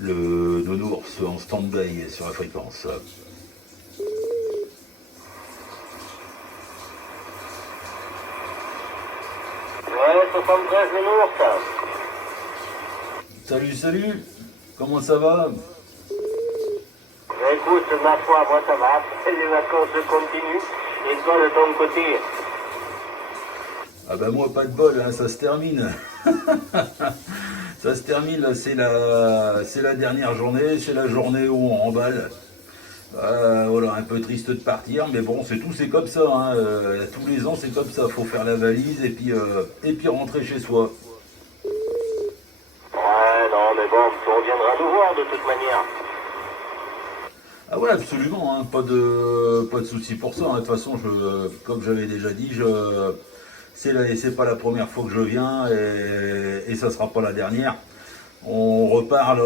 Le nounours en stand-by sur la fréquence. Ouais, 73 les ours. Salut, salut. Comment ça va? Écoute, ma foi, moi ça va. Les vacances continuent. Et toi de ton côté? Ah bah moi pas de bol, hein, ça se termine. Ça se termine, là, c'est la dernière journée, c'est la journée où on remballe. Voilà, un peu triste de partir, mais bon, c'est tout, c'est comme ça. Hein, tous les ans, c'est comme ça. Faut faire la valise et puis rentrer chez soi. Ouais, non, mais bon, tu reviendras nous voir de toute manière. Ah ouais, absolument, hein, pas de souci pour ça. Hein. De toute façon, comme j'avais déjà dit, c'est pas la première fois que je viens et ça sera pas la dernière. On repart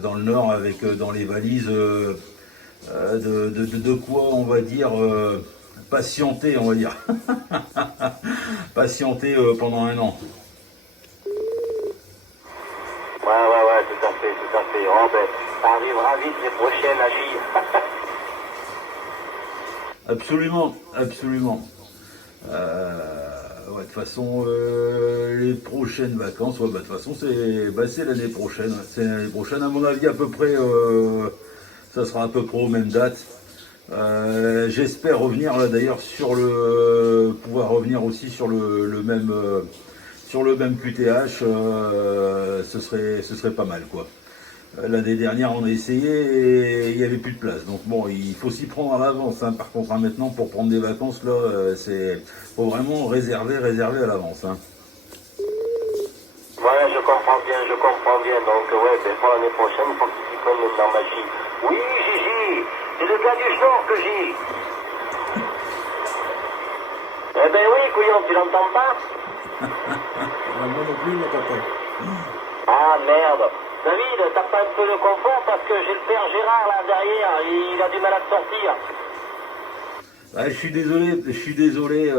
dans le nord avec dans les valises de quoi on va dire patienter, on va dire patienter pendant un an. Ouais, tout à fait, tout à fait. Oh, ben, ça arrivera vite les prochaines agies. Absolument, absolument. Ouais, de toute façon, les prochaines vacances, ouais, bah, de toute façon, c'est l'année prochaine. Ouais. C'est l'année prochaine, à mon avis, à peu près, ça sera à peu près aux mêmes dates. J'espère revenir là d'ailleurs pouvoir revenir aussi sur le même QTH. Ce serait pas mal quoi. L'année dernière, on a essayé et il n'y avait plus de place. Donc bon, il faut s'y prendre à l'avance. Hein. Par contre, hein, maintenant, pour prendre des vacances, là, faut vraiment réserver à l'avance. Hein. Ouais, je comprends bien, je comprends bien. Donc, ouais, ben, pour l'année prochaine, il faut que tu t'y prennes dans magie. Oui, Gigi, c'est le gars du sport que j'ai. Eh ben oui, couillon, tu l'entends pas? Ah, moi non plus, je n'entends pas. Ah, merde. David, t'as pas un peu de confort parce que j'ai le père Gérard là derrière, il a du mal à te sortir. Ah, je suis désolé,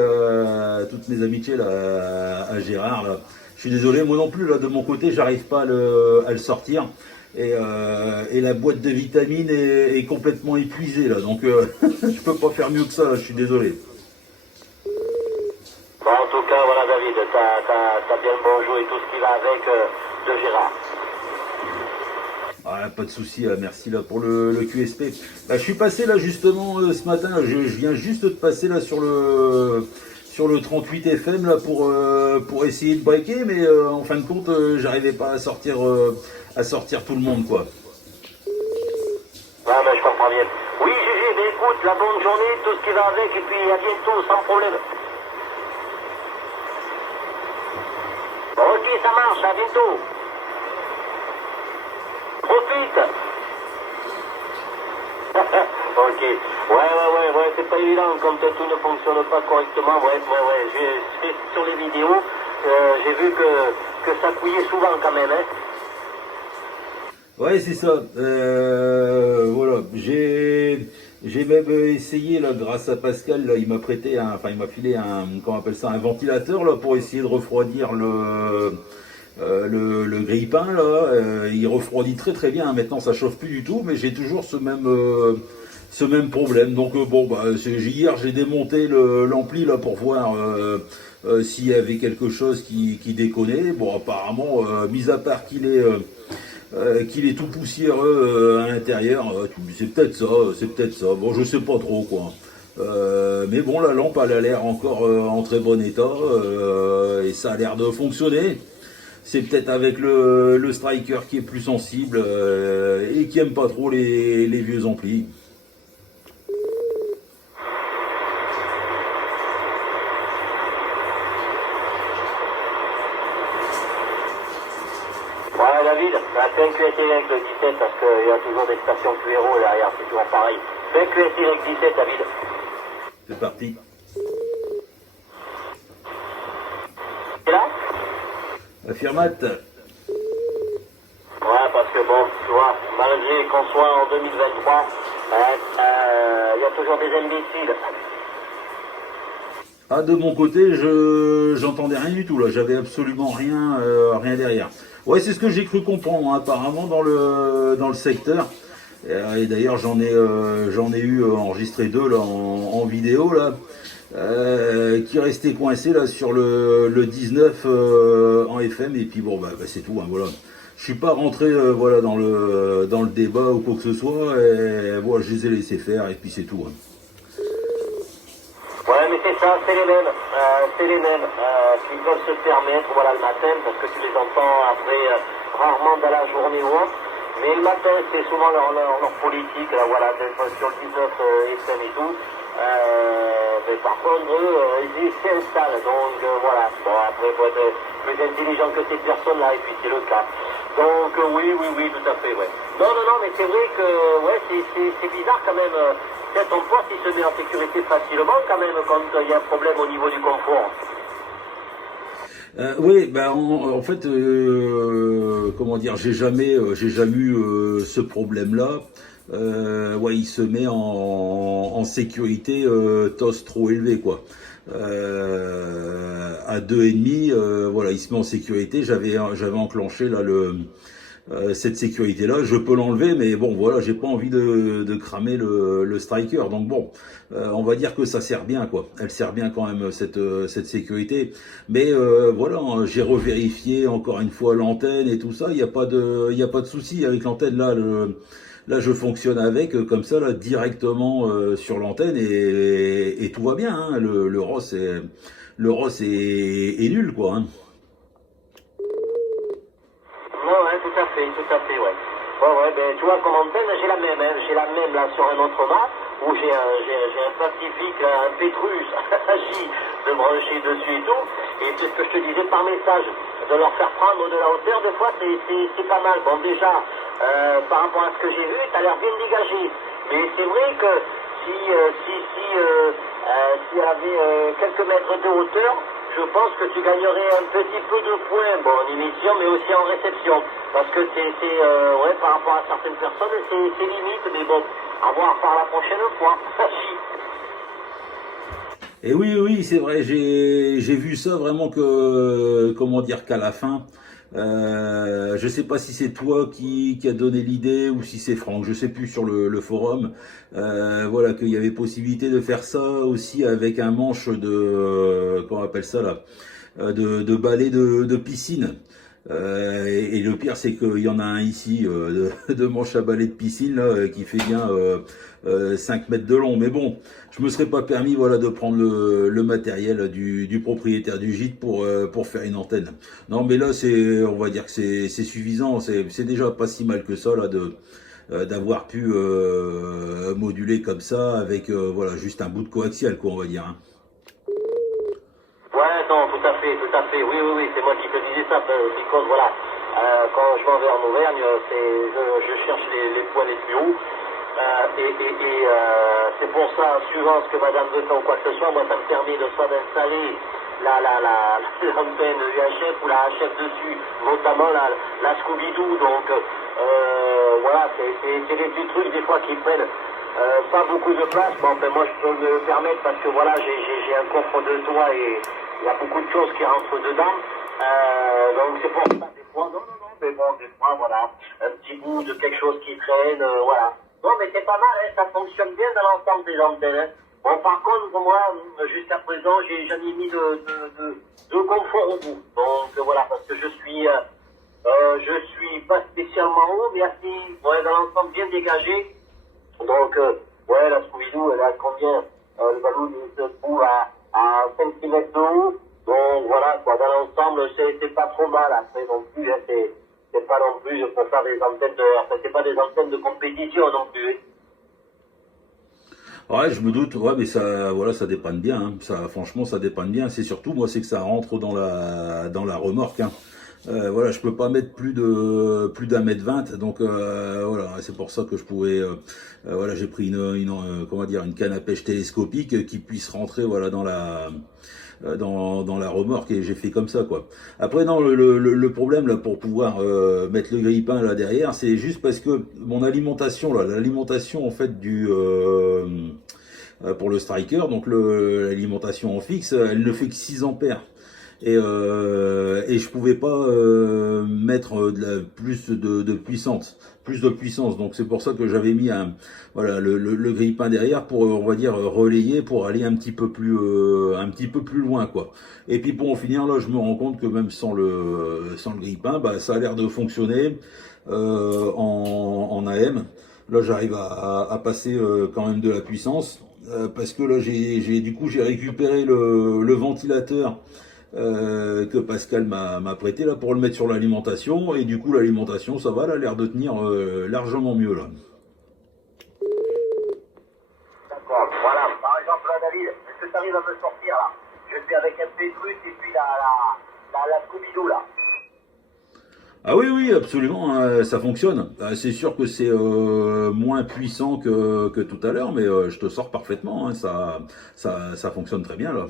toutes mes amitiés là, à Gérard. Là. Je suis désolé, moi non plus, là, de mon côté, j'arrive pas à le sortir. Et la boîte de vitamines est complètement épuisée là, donc je peux pas faire mieux que ça, là, je suis désolé. Bon, en tout cas, voilà, David, t'as bien le bon et tout ce qui va avec de Gérard. Ah, pas de souci, merci là pour le QSP. Bah, je suis passé là justement ce matin, là, je viens juste de passer là sur le 38 FM là pour essayer de breaker, mais en fin de compte, j'arrivais pas à sortir tout le monde quoi. Ouais, mais je comprends bien. Oui, Gigi, mais écoute, la bonne journée, tout ce qui va avec, et puis à bientôt, sans problème. Ok, ça marche, à bientôt. Profite. Ok. Ouais, c'est pas évident quand tout ne fonctionne pas correctement. Ouais. J'ai sur les vidéos, j'ai vu que ça couillait souvent quand même, hein. Ouais, c'est ça. Voilà, j'ai même essayé là, grâce à Pascal, là, il m'a prêté enfin il m'a filé comment on appelle ça, un ventilateur là pour essayer de refroidir le grille-pain là. Il refroidit très très bien. Maintenant, ça chauffe plus du tout, mais j'ai toujours ce même problème. Donc bon, bah, hier j'ai démonté l'ampli là pour voir s'il y avait quelque chose qui déconnait. Bon, apparemment, mis à part qu'il est tout poussiéreux à l'intérieur. C'est peut-être ça, c'est peut-être ça. Bon, je sais pas trop quoi. Mais bon, la lampe elle a l'air encore en très bon état et ça a l'air de fonctionner. C'est peut-être avec le striker qui est plus sensible et qui aime pas trop les vieux amplis. Ouais, David, fais un QSY avec le 17 parce qu'il y a toujours des stations QRO derrière, c'est toujours pareil. Fais un QSY avec 17, David. C'est parti. C'est là? Affirmate. Ouais, parce que bon, tu vois, malgré qu'on soit en 2023, il y a toujours des imbéciles. Ah, de mon côté, j'entendais rien du tout là, j'avais absolument rien, rien derrière. Ouais, c'est ce que j'ai cru comprendre, hein, apparemment dans le secteur. Et d'ailleurs, j'en ai eu enregistré deux là en vidéo là, qui restaient coincés là sur le 19 en FM. Et puis bon, bah, c'est tout, hein, voilà. Je suis pas rentré voilà dans le débat ou quoi que ce soit. Et voilà, je les ai laissés faire et puis c'est tout, hein. Ouais, mais c'est ça, c'est les mêmes qui peuvent se permettre, voilà, le matin, parce que tu les entends après, rarement dans la journée ou autre. Mais le matin, c'est souvent leur politique, là, voilà, sur le 19 FM et tout. Mais par contre, eux, ils s'installent, donc voilà. Bon, après, il faut être plus intelligent que ces personnes-là, et puis c'est le cas. Donc oui, tout à fait, ouais. Non, mais c'est vrai que, ouais, c'est bizarre quand même. Ton poste, il se met en sécurité facilement quand même quand il y a un problème au niveau du confort. Oui, bah en fait, comment dire, j'ai jamais eu ce problème-là. Ouais, il se met en sécurité TOS trop élevé, quoi. À 2,5, voilà, il se met en sécurité. J'avais enclenché là cette sécurité-là, je peux l'enlever, mais bon, voilà, j'ai pas envie de cramer le striker. Donc bon, on va dire que ça sert bien, quoi. Elle sert bien quand même cette sécurité. Mais voilà, j'ai revérifié encore une fois l'antenne et tout ça. Il y a pas de souci avec l'antenne là. Là, je fonctionne avec comme ça là directement sur l'antenne et tout va bien, hein. Le ROS est nul, quoi, hein. Ouais, tout à fait, ouais. Ouais, ben tu vois, comme antenne, j'ai la même, hein, là sur un autre mât, où j'ai un Pacifique, un Petrus, J, de brancher dessus et tout, et c'est ce que je te disais par message, de leur faire prendre de la hauteur, des fois c'est pas mal. Bon, déjà, par rapport à ce que j'ai vu, t'as l'air bien dégagé, mais c'est vrai que s'il y avait quelques mètres de hauteur, je pense que tu gagnerais un petit peu de points, bon, en émission, mais aussi en réception. Parce que ouais, par rapport à certaines personnes, c'est limite, mais bon, à voir par la prochaine fois. Et oui, c'est vrai, j'ai vu ça vraiment que, comment dire, qu'à la fin, je sais pas si c'est toi qui a donné l'idée ou si c'est Franck, je sais plus sur le forum, voilà, qu'il y avait possibilité de faire ça aussi avec un manche comment on appelle ça là, de balai de piscine. Et le pire, c'est qu'il y en a un ici de manche à balai de piscine là, qui fait bien 5 mètres de long. Mais bon, je me serais pas permis, voilà, de prendre le matériel du propriétaire du gîte pour faire une antenne. Non, mais là, on va dire que c'est suffisant. C'est déjà pas si mal que ça là d'avoir pu moduler comme ça avec voilà, juste un bout de coaxial, quoi, on va dire, hein. Ouais, non, tout à fait, oui, c'est moi qui te disais ça, parce que voilà, quand je m'en vais en Auvergne, je cherche les points les plus hauts, c'est pour ça, suivant ce que madame veut faire ou quoi que ce soit, moi ça me permet de soit d'installer l'antenne UHF ou la HF dessus, notamment la Scooby-Doo, donc voilà, c'est des petits trucs des fois qui prennent pas beaucoup de place, mais enfin moi je peux me le permettre parce que voilà, j'ai un coffre de toit et il y a beaucoup de choses qui rentrent dedans, donc c'est pour ça des fois, non, mais bon, des fois voilà, un petit bout de quelque chose qui traîne, voilà. Non mais c'est pas mal, hein, ça fonctionne bien dans l'ensemble des antennes, hein. Bon, par contre, moi, jusqu'à présent, j'ai jamais mis de confort au bout. Donc voilà, parce que je suis pas spécialement haut, mais assez, ouais, dans l'ensemble bien dégagé. Donc, ouais, la Scooby-Doo, elle a combien le ballon il se trouve à 5 km de haut. Donc voilà, quoi, dans l'ensemble, c'est pas trop mal. Après non plus, hein, c'est pas non plus pour faire des antennes enfin, c'est pas des antennes de compétition non plus, hein. Ouais, je me doute, ouais, mais ça, voilà, ça dépanne bien, hein. Ça, franchement, ça dépanne bien. C'est surtout, moi, c'est que ça rentre dans la remorque, hein. Voilà, je peux pas mettre plus d'1,20 m, donc voilà, c'est pour ça que je pouvais, voilà, j'ai pris comment dire, une canne à pêche télescopique qui puisse rentrer, voilà, dans la remorque, et j'ai fait comme ça, quoi. Après, non, le problème là pour pouvoir mettre le grille-pain là derrière, c'est juste parce que mon alimentation là, l'alimentation en fait pour le striker. Donc l'alimentation en fixe, elle ne fait que 6 ampères. Et je pouvais pas mettre plus de puissance. Donc c'est pour ça que j'avais mis le grille-pain derrière pour, on va dire, relayer pour aller un petit peu plus loin, quoi. Et puis pour en finir là, je me rends compte que même sans le grille-pain, bah ça a l'air de fonctionner en AM. Là, j'arrive à passer quand même de la puissance parce que là, j'ai récupéré le ventilateur que Pascal m'a prêté là pour le mettre sur l'alimentation, et du coup l'alimentation ça va, elle a l'air de tenir largement mieux là. D'accord, voilà. Par exemple, là, David, est-ce que tu arrives à me sortir là? Je suis avec un Petrus et puis la Scooby-Doo là. Ah oui, oui, absolument, ça fonctionne. C'est sûr que c'est moins puissant que tout à l'heure, mais je te sors parfaitement, hein, ça fonctionne très bien là.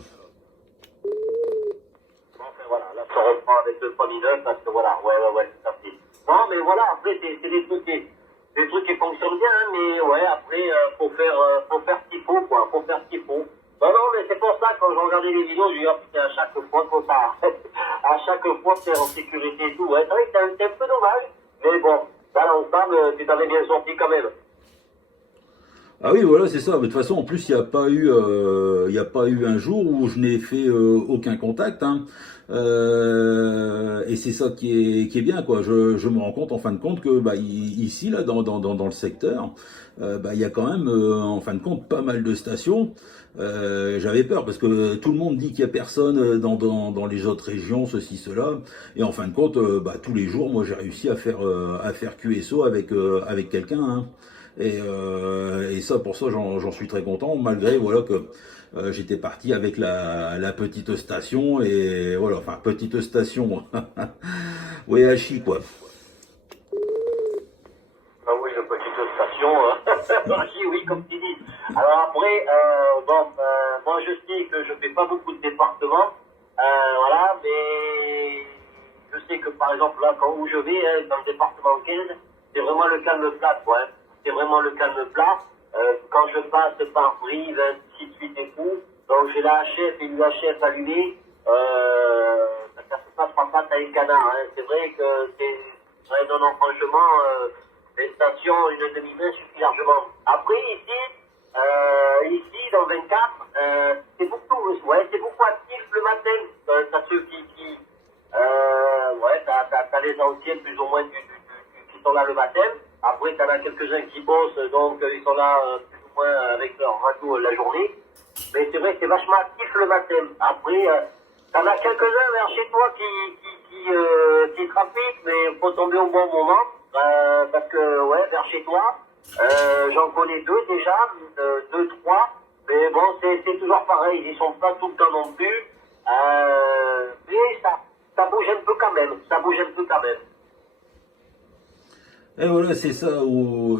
Enfin, voilà, là, ça reprend avec le 3009 parce que voilà, ouais, tout à fait. Non, mais voilà, après, c'est des trucs qui fonctionnent bien, hein, mais ouais, après, faut faire ce qu'il faut, quoi, faut faire ce qu'il faut. Non, mais c'est pour ça, quand je regardais les vidéos, je dis, oh putain, à chaque fois, faut ça, à chaque fois, c'est en sécurité et tout, ouais, c'est vrai que c'est un peu dommage, mais bon, dans l'ensemble, tu t'en es bien sorti quand même. Ah oui, voilà, c'est ça. Mais de toute façon, en plus, il y a pas eu un jour où je n'ai fait aucun contact, hein. Et c'est ça qui est bien, quoi. Je me rends compte, en fin de compte, que bah, ici, là, dans le secteur, bah, il y a quand même, en fin de compte, pas mal de stations. J'avais peur parce que tout le monde dit qu'il y a personne dans les autres régions, ceci, cela. Et en fin de compte, bah, tous les jours, moi, j'ai réussi à faire QSO avec quelqu'un, hein. Et ça, pour ça, j'en suis très content, malgré voilà que j'étais parti avec la petite station, et voilà, enfin petite station, ouais, à chi, quoi. Ah oui, une petite station, oui, comme tu dis. Alors après, moi je sais que je fais pas beaucoup de départements, voilà, mais je sais que par exemple là, où je vais, hein, dans le département 15, c'est vraiment le calme plat, quoi, hein. C'est vraiment le calme plat. Quand je passe par Brive, ainsi de suite et tout, donc j'ai la HF et l'UHF allumée, ça se passe par patte avec canard, hein. C'est vrai que ouais, non, franchement, les stations, une demi-main suffit largement. Après, ici, dans 24, c'est beaucoup actif le matin. T'as ceux t'as les anciens plus ou moins qui sont là le matin. Après, t'en as quelques-uns qui bossent, donc ils sont là plus ou moins avec leur radio la journée. Mais c'est vrai que c'est vachement actif le matin. Après, t'en as quelques-uns vers chez toi qui trafiquent, mais il faut tomber au bon moment. Parce que, ouais, vers chez toi, j'en connais deux déjà, deux, trois. Mais bon, c'est toujours pareil, ils sont pas tout le temps non plus. Mais ça bouge un peu quand même, ça bouge un peu quand même. Et voilà, c'est ça,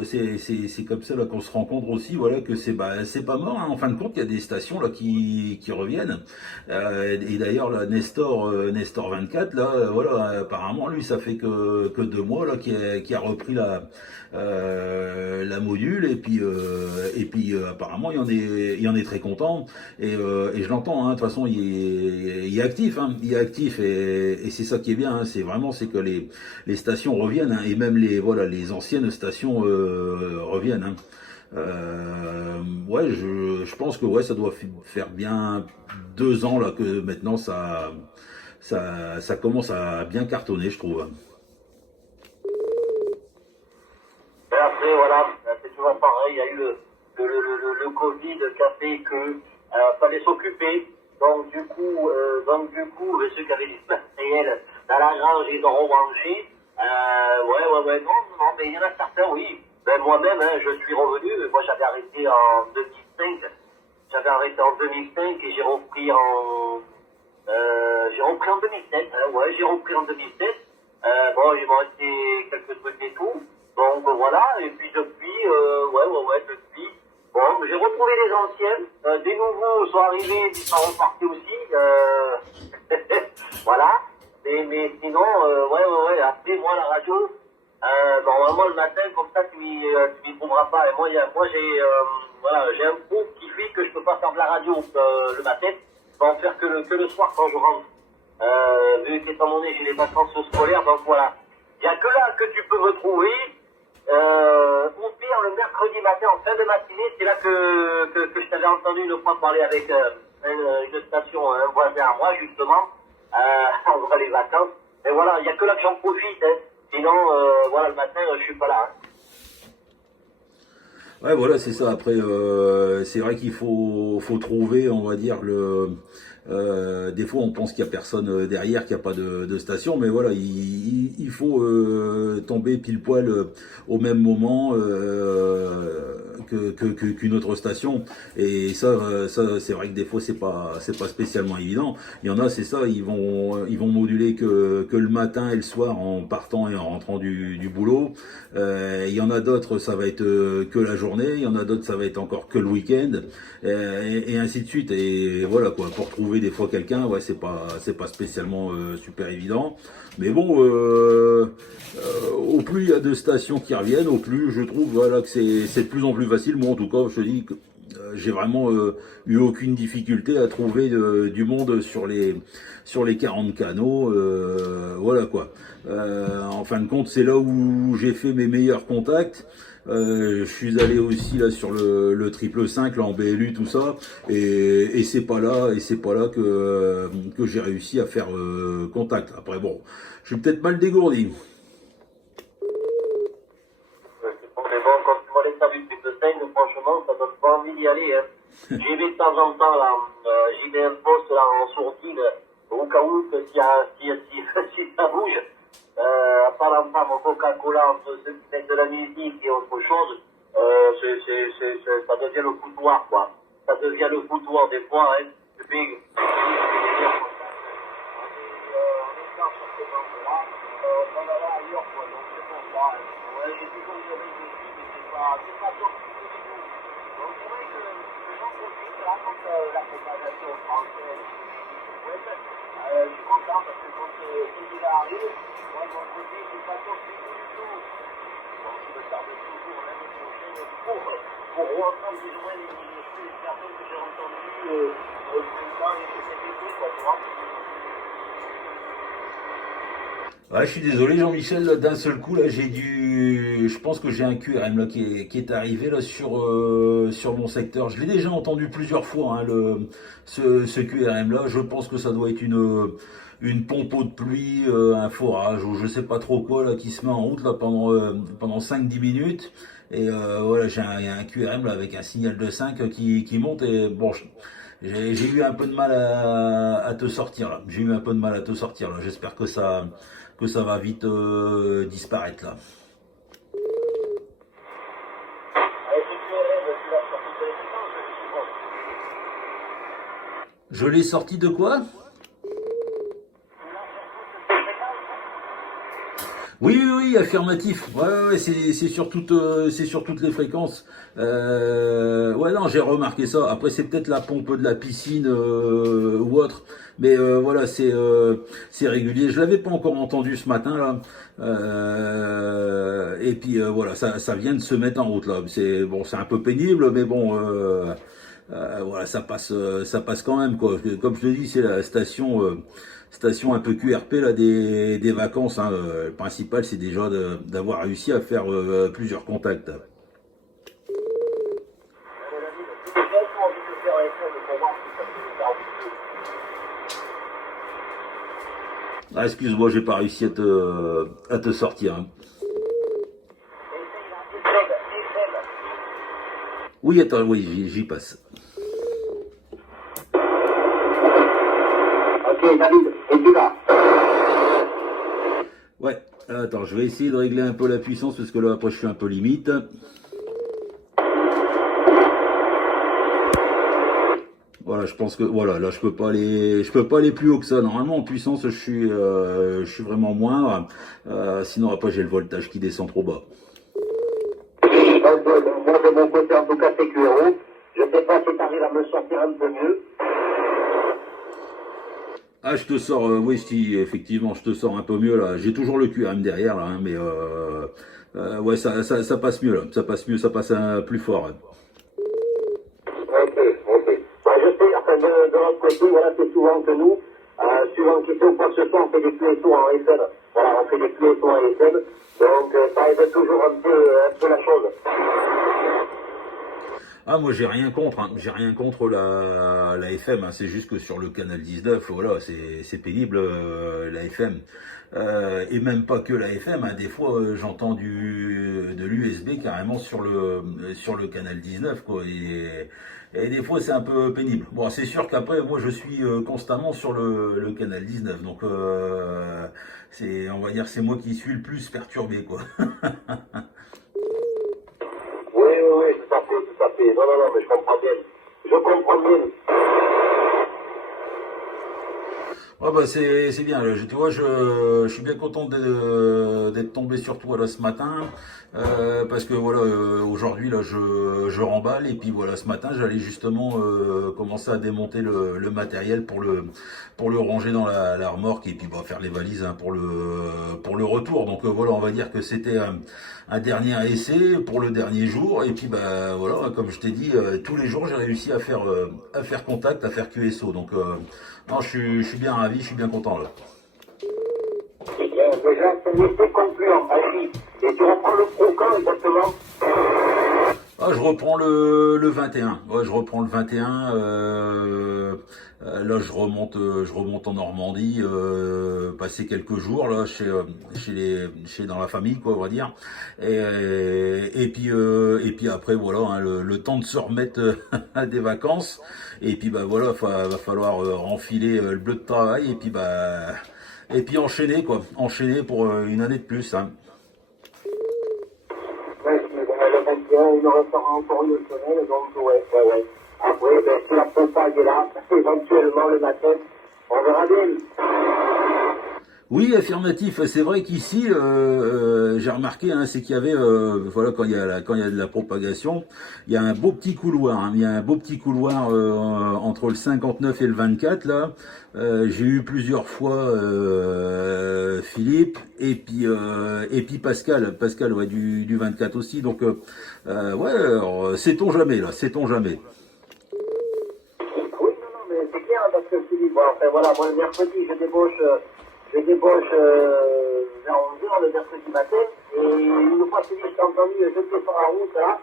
c'est comme ça là qu'on se rend compte aussi, voilà, que c'est pas mort, hein. En fin de compte, il y a des stations là qui reviennent. Et d'ailleurs, là, Nestor 24, là, voilà, apparemment, lui, ça fait que 2 mois là qui a repris la module, et puis apparemment, il en est très content. Et je l'entends, hein. De toute façon, il est actif, hein. Il est actif, et c'est ça qui est bien, hein. C'est que les stations reviennent, hein. Et même les anciennes stations reviennent, hein. Ouais, je pense que ouais, ça doit faire bien 2 ans là que maintenant ça commence à bien cartonner, je trouve. Et après, voilà, c'est toujours pareil, il y a eu le Covid qui a fait que fallait s'occuper. Donc du coup, ceux qui avaient du matériel dans la grange, ils ont rebranché. Non, mais il y en a certains, oui. Ben, moi-même, hein, je suis revenu, moi j'avais arrêté en 2005. Et j'ai repris en 2007. Hein, ouais, j'ai repris en 2007. Bon, il m'a resté quelques trucs et tout. Donc voilà, et puis depuis, depuis. Bon, j'ai retrouvé les anciens. Des nouveaux sont arrivés, ils sont repartis aussi. Voilà. Mais sinon, après moi la radio, Normalement, le matin, comme ça, tu m'y trouveras pas. Et moi, j'ai un groupe qui fait que je peux pas faire de la radio le matin. Je peux en faire que le soir quand je rentre. Vu qu'étant donné, j'ai les vacances scolaires, donc voilà. Il y a que là que tu peux me trouver. Ou pire, le mercredi matin, en fin de matinée, c'est là que je t'avais entendu une fois parler avec une station, un voisin à moi, justement, entre les vacances. Mais voilà, il n'y a que là que j'en profite. Hein. Sinon, voilà, le matin, je suis pas là. Hein. Ouais, voilà, c'est ça. Après, c'est vrai qu'il faut trouver, on va dire, des fois, on pense qu'il y a personne derrière, qu'il n'y a pas de station, mais voilà, il faut tomber pile poil au même moment qu'une autre station. Et ça, c'est vrai que des fois, c'est pas spécialement évident. Il y en a, c'est ça, ils vont moduler que le matin et le soir en partant et en rentrant du boulot. Il y en a d'autres, ça va être que la journée. Il y en a d'autres, ça va être encore que le week-end, et ainsi de suite. Et voilà quoi, pour trouver des fois quelqu'un, ouais, c'est pas spécialement super évident. Mais bon, au plus il y a de stations qui reviennent, au plus je trouve voilà que c'est de plus en plus facile. Moi en tout cas, je te dis que j'ai vraiment eu aucune difficulté à trouver du monde sur les 40 canaux. Voilà quoi. En fin de compte, c'est là où j'ai fait mes meilleurs contacts. Je suis allé aussi là sur le triple 5 là en BLU tout ça, et c'est pas là que j'ai réussi à faire contact. Après bon, je suis peut-être mal dégourdi. C'est bon, mais bon, quand tu vois l'état du triple 5, franchement, ça donne pas envie d'y aller. Hein. J'y vais de temps en temps, là, j'y mets un poste là en sourdine, au cas où, que si ça bouge. Apparemment, mon Coca-Cola entre ceux qui mettent de la musique et autre chose, ça devient le foutoir, quoi. Ça devient le foutoir des fois, hein. Et puis, on est dans sur ce moment-là, on en va ailleurs, quoi. Donc c'est pour ça. Ouais, j'ai toujours une oreille dessus, mais c'est pas top du tout. Donc c'est vrai que les gens profitent là quand la propagation française. Ouais, je suis content parce que quand il arrive, moi de mon côté, c'est pas top du tout. Donc je me tarde toujours l'année prochaine pour reentendre plus ou moins les personnes que j'ai entendues au printemps et cet été, quoi, tu vois. Ouais, je suis désolé Jean-Michel, là, d'un seul coup là je pense que j'ai un QRM là qui est arrivé là sur mon secteur. Je l'ai déjà entendu plusieurs fois hein, ce QRM là. Je pense que ça doit être une pompe de pluie, un forage ou je sais pas trop quoi là qui se met en route là pendant 5-10 minutes. Et voilà, j'ai un QRM là avec un signal de 5 qui monte, et bon, j'ai eu un peu de mal à te sortir là. J'ai eu un peu de mal à te sortir là. J'espère que ça va vite disparaître là. Je l'ai sorti de quoi? Oui, oui, oui, affirmatif. Ouais, ouais, ouais, c'est sur toutes les fréquences. Ouais, non, j'ai remarqué ça. Après, c'est peut-être la pompe de la piscine ou autre, mais voilà, c'est régulier. Je l'avais pas encore entendu ce matin là. Et puis voilà, ça vient de se mettre en route là. C'est bon, c'est un peu pénible, mais bon. Voilà, ça passe quand même quoi. Comme je te dis, c'est la station un peu QRP là des vacances. Hein. Le principal, c'est déjà d'avoir réussi à faire plusieurs contacts. Ah, excuse-moi, j'ai pas réussi à te sortir. Hein. Oui, attends, oui, j'y passe. Ok, David, es-tu là? Ouais, attends, je vais essayer de régler un peu la puissance parce que là, après, je suis un peu limite. Voilà, je pense que voilà, là, je peux pas aller plus haut que ça. Normalement, en puissance, je suis vraiment moindre. Sinon, après, j'ai le voltage qui descend trop bas. Moi, de mon côté, en tout cas, c'est QRO. Je sais pas si tu arrives à me sortir un peu mieux. Ah, je te sors, oui, si, effectivement, je te sors un peu mieux là. J'ai toujours le QRM derrière là, hein, mais ouais, ça passe mieux là. Ça passe mieux, ça passe plus fort. Hein. Ok, ok. Bah, je sais, enfin, de l'autre côté, voilà, c'est souvent que nous, suivant qui fait ou quoi que ce soit, on fait des QSO en FM. Voilà, on fait des QSO en FM. Donc, ça aide toujours un peu la chose. Ah, moi j'ai rien contre, hein. J'ai rien contre la FM, hein. C'est juste que sur le canal 19, voilà, c'est pénible la FM. Et même pas que la FM, hein. Des fois j'entends de l'USB carrément sur le canal 19, quoi. Et des fois c'est un peu pénible. Bon, c'est sûr qu'après moi je suis constamment sur le canal 19, donc on va dire c'est moi qui suis le plus perturbé, quoi. Oui, oui, oui, tout à fait, tout à fait. Non, non, non, mais je comprends bien. Je comprends bien. Ouais, bah c'est bien. Là. Tu vois, je suis bien content d'être tombé sur toi là ce matin, parce que voilà, aujourd'hui là je remballe, et puis voilà, ce matin j'allais justement commencer à démonter le matériel pour le ranger dans la remorque, et puis bah, faire les valises, hein, pour le retour. Donc voilà, on va dire que c'était un dernier essai pour le dernier jour, et puis bah voilà, comme je t'ai dit, tous les jours j'ai réussi à faire contact, à faire QSO. Donc non, je suis bien ravi, je suis bien content là. Déjà, c'est un essai concluant. Allez, et tu reprends le pro quand exactement? Ah, je reprends le 21. Ouais, je reprends le 21. Là, je remonte en Normandie, passer quelques jours là chez dans la famille, quoi, on va dire. Et puis après, voilà, hein, le temps de se remettre à des vacances. Et puis bah voilà, va falloir renfiler le bleu de travail, et puis enchaîner, quoi, enchaîner pour une année de plus. Hein. Ouais, mais bon, le 21, il me restera encore une semaine, donc ouais, ouais, ouais. Après, ben, si la propage est là, éventuellement le matin, on verra bien. Oui, affirmatif. C'est vrai qu'ici, j'ai remarqué, hein, c'est qu'il y avait, voilà, quand il y a de la propagation, il y a un beau petit couloir. Hein. Il y a un beau petit couloir entre le 59 et le 24 là. J'ai eu plusieurs fois Philippe, et puis Pascal, ouais, du 24 aussi. Donc ouais, alors, sait-on jamais là, sait-on jamais. Oui, non, non, mais c'est clair, parce que je dis, bon, enfin voilà, moi le mercredi, je débauche vers 11h le mercredi matin, et une fois que j'ai entendu, j'étais sur la route là,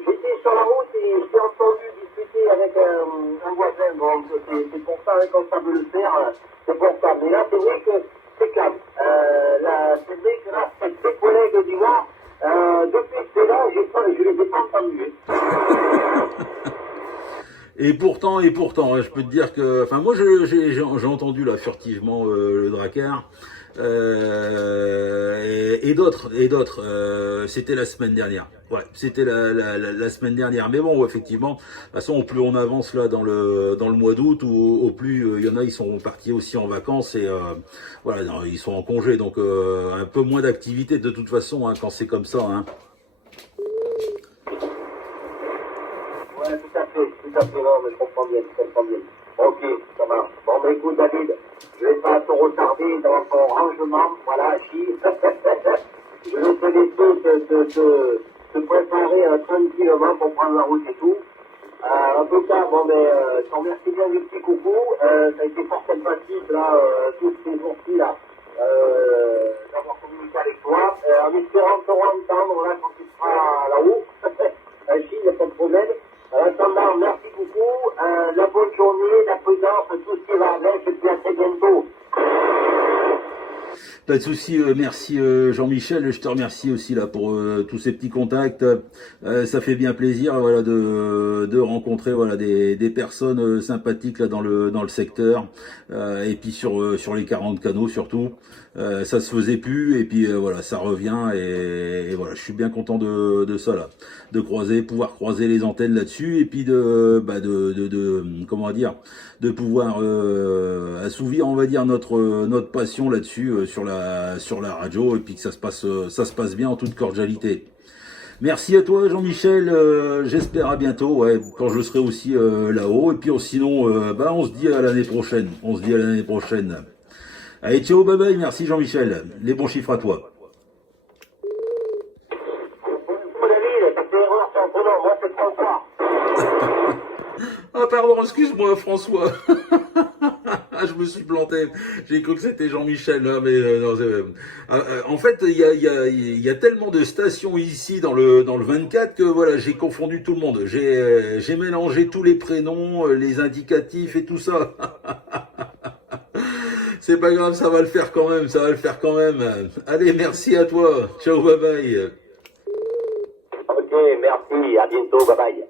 j'étais sur la route et j'ai entendu discuter avec un voisin, donc c'est pour ça hein, qu'on savait le faire, c'est pour ça. Mais là, c'est vrai que c'est calme. C'est vrai que là, ces collègues du Nord, depuis que c'est là, je les ai pas entendus. Et pourtant, je peux te dire que, enfin, moi, j'ai entendu là furtivement le Drakkar, et d'autres. C'était la semaine dernière. Ouais, c'était la semaine dernière. Mais bon, effectivement, de toute façon, au plus on avance là dans le mois d'août, au plus il y en a, ils sont partis aussi en vacances, et voilà, non, ils sont en congé, donc un peu moins d'activité de toute façon, hein, quand c'est comme ça. Hein. Ouais, tout à fait, non, mais je comprends bien, je comprends bien. Ok, ça marche. Bon, ben écoute, David, je vais pas te retarder dans ton rangement, voilà, Gilles. Je vais te laisser te préparer tranquillement pour prendre la route et tout. En tout cas, bon, ben, je te remercie bien du petit coucou. Ça a été fort sympathique, là, tous ces jours-ci, là, d'avoir communiqué avec toi. En espérant te entendre, là, quand tu seras là-haut. Gilles, il n'y a pas de problème. En attendant, merci beaucoup. La bonne journée, la prudence, tout ce qui va avec, et puis à très bientôt. Pas de souci, merci Jean-Michel, je te remercie aussi là pour tous ces petits contacts. Ça fait bien plaisir, voilà, de rencontrer, voilà, des personnes sympathiques là dans le secteur, et puis sur les 40 canaux surtout. Ça se faisait plus, et puis voilà, ça revient, et voilà, je suis bien content de ça là, de pouvoir croiser les antennes là-dessus, et puis comment dire, de pouvoir assouvir, on va dire, notre passion là-dessus, sur la radio, et puis que ça se passe bien en toute cordialité. Merci à toi Jean-Michel, j'espère à bientôt, ouais, quand je serai aussi là-haut. Et puis sinon, bah, on se dit à l'année prochaine. On se dit à l'année prochaine. Allez, ciao, bye bye, merci Jean-Michel. Les bons chiffres à toi. Mon avis, c'est erreur sans ton nom. Moi, c'est François. Ah pardon, excuse-moi François. Je me suis planté. J'ai cru que c'était Jean-Michel. Hein, mais non, en fait, il y a tellement de stations ici dans le 24 que voilà, j'ai confondu tout le monde. J'ai mélangé tous les prénoms, les indicatifs et tout ça. C'est pas grave, ça va le faire quand même. Ça va le faire quand même. Allez, merci à toi. Ciao, bye bye. Ok, merci. À bientôt. Bye bye.